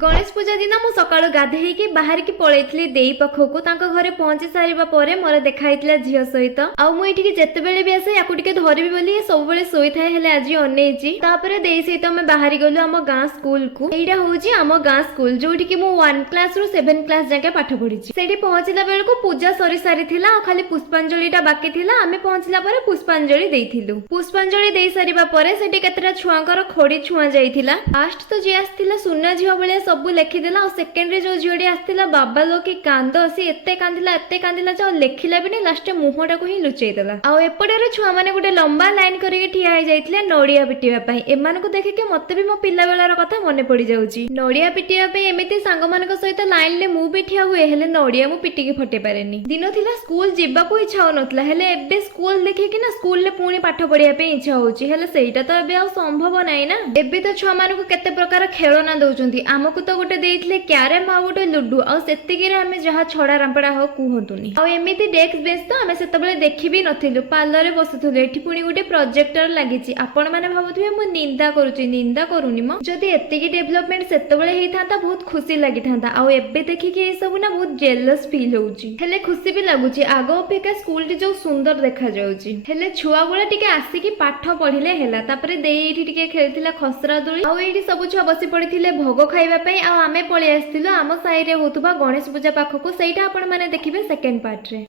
गणेश पूजा दिन मु सकाळु गाधेईकी बाहरिकी पळेइथली देई पाखकु तांको घरे पहुंची सारिबा परे मोर देखाइतला झियो सहित आउ मु एठिके जेतेबेले भी आसे याकु टिके धरिबी बोली सब बेले सोई थाए हेले आज अनेइची तापरे देई सहित हम बाहरी गलु हम गां स्कूल को एइडा होउची हम गां स्कूल जोठी कि मु 1 क्लास रु 7 क्लास जाके पाठ पढिची सेठी पहुंचिला बेलको पूजा सरी सारी थिला आ खाली पुष्पांजलिटा बाकी थिला आमे पहुंचिला परे पुष्पांजलि देइथिलु पुष्पांजलि देई सारिबा परे सेठी केतरा छुआंकर खोडी छुआ जाइथिला फास्ट तो जे आस्थिला सुना झियो बेले सबु लेखिदेला और सेकेंड रे जो झियोडी आस्थिला बाबा लो कि कांद सी एते कांदिला जो लेखिला बिनी लास्ट मुहटा को ही लुचेई देला आ एपटे रे छुआ माने गुटे लंबा लाइन करिके ठिया होई जाइथिले नडिया पिटिबा पई एमान को देखि के मते भी मो पिल्ला बेलार कथा मने पड़ी जाउची नडिया पिटिबा पई एमिति सांग मानक सहित लाइन ले मु भी ठिया हुए हेले नडिया मु पिटिके फटे पारेनी दिन थिला स्कूल जिबा को इच्छा होनतला हेले एबे स्कूल देखि कि ना स्कूल ले पुणी पाठ पढिया पे इच्छा होउची हेले सेइटा तो एबे आ संभव नाही ना एबे तो छुआ मानक केते प्रकार खेलना दउचंती हमकु तो गोटे देइथिले क्यारम आ गोटे लुडु आ सेतिकी रे हमें जहा छडा रांपडा हो कुहंतुनी आ एमिति डेस्क बेंच तो हमें सेतबेले देखि भी नथिलु पार्लर रे बसुथुले एठी पुणी गोटे प्रोजेक्टर लागिची आपण माने भाबुथिबे मु निंदा करूची निंदा करूनी म जदी एतिकी डेवलपमेंट सेतबेले हेई थांता बहुत खुशी लागि थांता आ एबे देखि कि ए सब ना बहुत जेलस फील होउची हेले खुशी भी लागुची आगो अपेक्षा स्कूल टी जो सुंदर देखा जाउची हेले छुआ गुला टिके आसी कि पाठ पढिले हेला तापरे देई एठी टिके खेलतिला खसरा दोली आ एठी सब छुआ बसी पडिथिले भोग खाइबा पई आ आमे पळि आस्तिलो आम साई रे होतुबा गणेश पूजा पाखकु सेइटा आपण माने देखिबे सेकंड पार्ट रे।